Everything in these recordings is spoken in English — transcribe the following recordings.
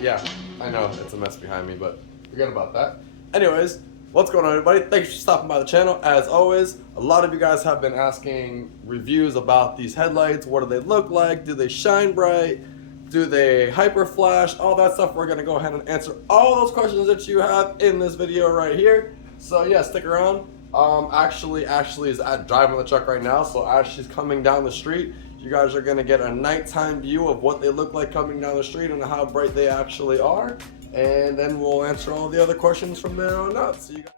Yeah, I know it's a mess behind me, but forget about that. Anyways, what's going on, everybody? Thanks for stopping by the channel. As always, a lot of you guys have been asking reviews about these headlights. What do they look like? Do they shine bright? Do they hyper flash? All that stuff. We're gonna go ahead and answer all those questions that you have in this video right here. So yeah, stick around. Ashley is driving the truck right now, so as she's coming down the street, you guys are gonna get a nighttime view of what they look like coming down the street and how bright they actually are, and then we'll answer all the other questions from there on out. See you guys.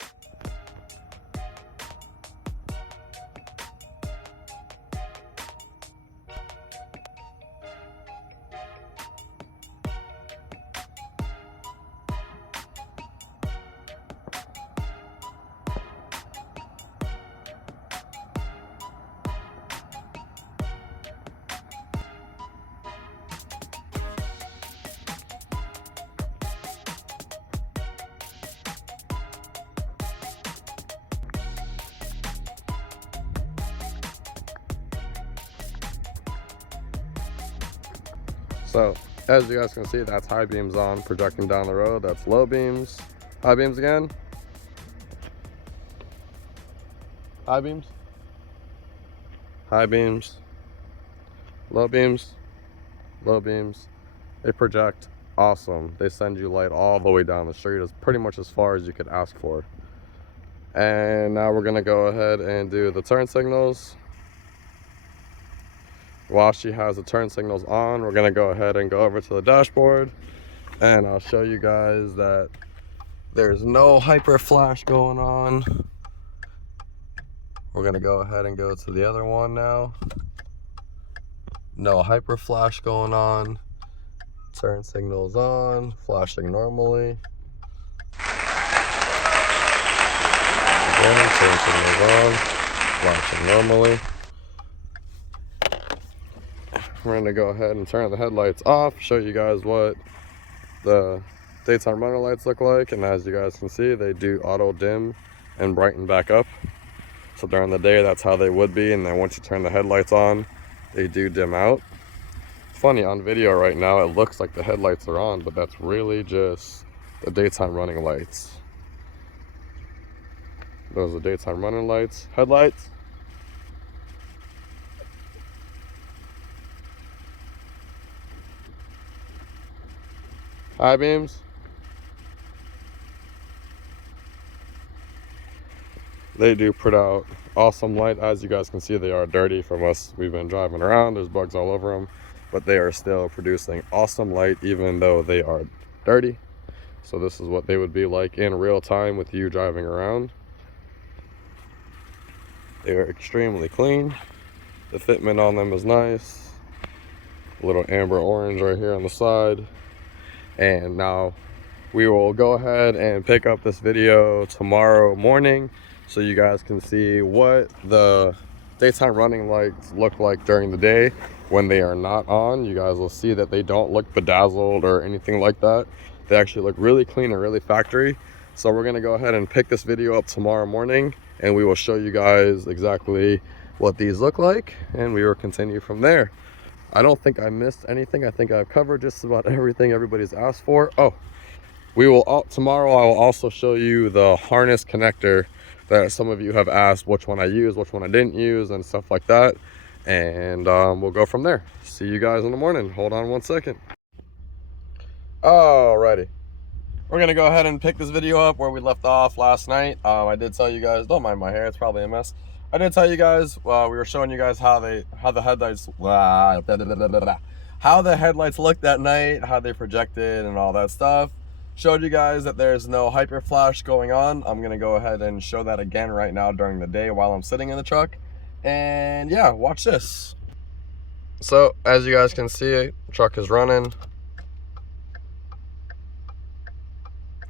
So, as you guys can see, that's high beams on, projecting down the road. That's low beams. High beams again. High beams. High beams. Low beams. Low beams. They project awesome. They send you light all the way down the street. It's pretty much as far as you could ask for. And now we're gonna go ahead and do the turn signals. While she has the turn signals on, we're gonna go ahead and go over to the dashboard, and I'll show you guys that there's no hyper flash going on. We're gonna go ahead and go to the other one now. No hyper flash going on. Turn signals on, flashing normally. Again, turn signals on, flashing normally. We're gonna go ahead and turn the headlights off, show you guys what the daytime running lights look like, and as you guys can see, they do auto dim and brighten back up. So during the day, that's how they would be, and then once you turn the headlights on, they do dim out. It's funny, on video right now, it looks like the headlights are on, but that's really just the daytime running lights. Those are daytime running lights. Headlights. High beams. They do put out awesome light. As you guys can see, they are dirty from us. We've been driving around. There's bugs all over them, but they are still producing awesome light even though they are dirty. So this is what they would be like in real time with you driving around. They are extremely clean. The fitment on them is nice. A little amber orange right here on the side. And now we will go ahead and pick up this video tomorrow morning so you guys can see what the daytime running lights look like during the day when they are not on. You guys will see that they don't look bedazzled or anything like that. They actually look really clean and really factory. So we're gonna go ahead and pick this video up tomorrow morning, and we will show you guys exactly what these look like, and we will continue from there. I don't think I missed anything. I think I've covered just about everything everybody's asked for. Oh, tomorrow I will also show you the harness connector that some of you have asked which one I used, which one I didn't use, and stuff like that. And we'll go from there. See you guys in the morning. Hold on one second. Alrighty. We're gonna go ahead and pick this video up where we left off last night. I did tell you guys, don't mind my hair, it's probably a mess. I did tell you guys, we were showing you guys how the headlights looked that night, how they projected and all that stuff. Showed you guys that there's no hyper flash going on. I'm gonna go ahead and show that again right now during the day while I'm sitting in the truck. And yeah, watch this. So as you guys can see, the truck is running.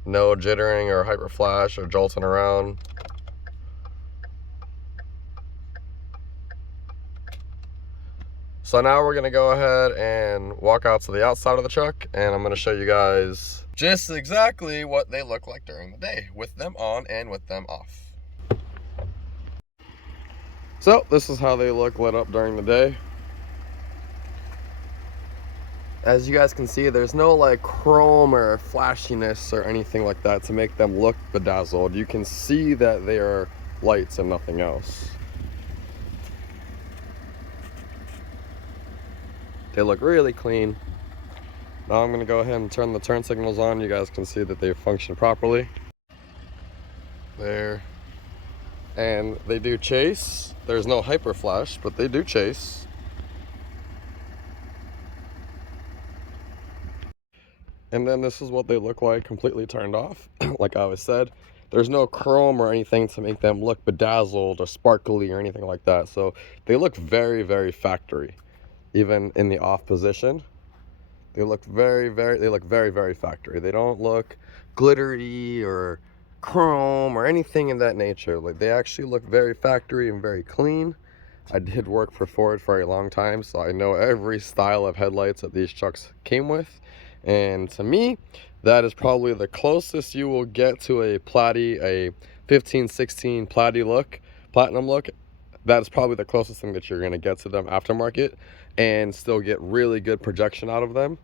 No jittering or hyper flash or jolting around. So now we're gonna go ahead and walk out to the outside of the truck, and I'm gonna show you guys just exactly what they look like during the day with them on and with them off. So this is how they look lit up during the day. As you guys can see, there's no like chrome or flashiness or anything like that to make them look bedazzled. You can see that they are lights and nothing else. They look really clean. Now I'm gonna go ahead and turn the turn signals on. You guys can see that they function properly. There. And they do chase. There's no HYPERFLASH, but they do chase. And then this is what they look like completely turned off. Like I always said, there's no chrome or anything to make them look bedazzled or sparkly or anything like that. So they look very, very factory. Even in the off position, they look very, very factory. They don't look glittery or chrome or anything in that nature. Like, they actually look very factory and very clean. I did work for Ford for a long time, so I know every style of headlights that these trucks came with. And to me, that is probably the closest you will get to a platy, a 1516 platinum look. That's probably the closest thing that you're going to get to them aftermarket and still get really good projection out of them.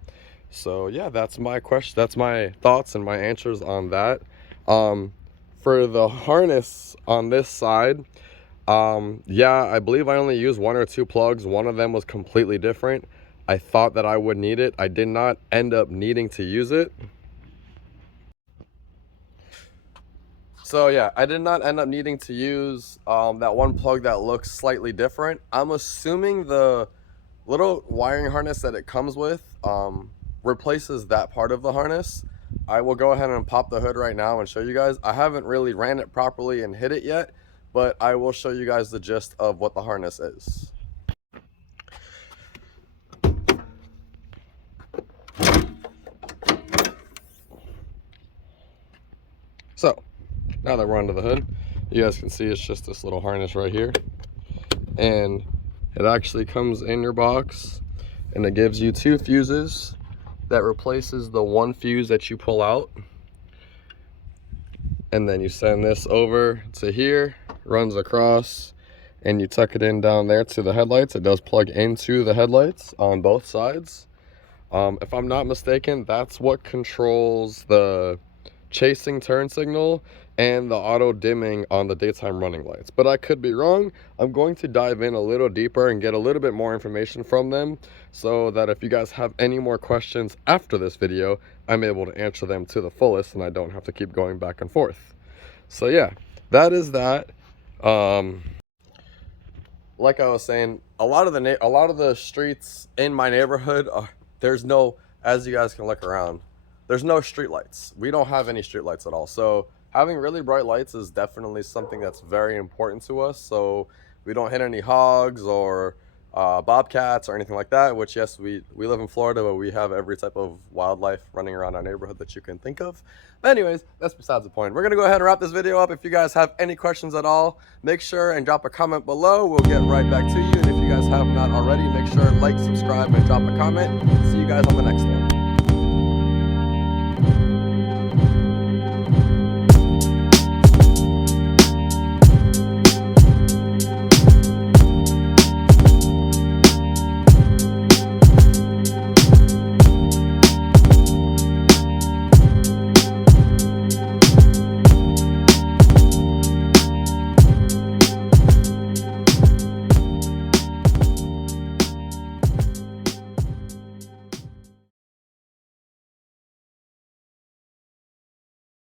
So yeah, that's my question. That's my thoughts and my answers on that. For the harness on this side, yeah, I believe I only used 1 or 2 plugs. One of them was completely different. I thought that I would need it. I did not end up needing to use it. So yeah, I did not end up needing to use that one plug that looks slightly different. I'm assuming the little wiring harness that it comes with replaces that part of the harness. I will go ahead and pop the hood right now and show you guys. I haven't really ran it properly and hit it yet, but I will show you guys the gist of what the harness is. So now that we're under the hood, you guys can see it's just this little harness right here, and it actually comes in your box, and it gives you 2 fuses that replaces the 1 fuse that you pull out. And then you send this over to here, runs across, and you tuck it in down there to the headlights. It does plug into the headlights on both sides. If I'm not mistaken, that's what controls the chasing turn signal and the auto dimming on the daytime running lights, but I could be wrong. I'm going to dive in a little deeper and get a little bit more information from them, so that if you guys have any more questions after this video, I'm able to answer them to the fullest and I don't have to keep going back and forth. So yeah, that is that. Like I was saying, a lot of the streets in my neighborhood, there's no, as you guys can look around, there's no street lights. We don't have any street lights at all. So having really bright lights is definitely something that's very important to us. So we don't hit any hogs or bobcats or anything like that, which, yes, we live in Florida, but we have every type of wildlife running around our neighborhood that you can think of. But anyways, that's besides the point. We're gonna go ahead and wrap this video up. If you guys have any questions at all, make sure and drop a comment below. We'll get right back to you. And if you guys have not already, make sure to like, subscribe, and drop a comment. See you guys on the next one.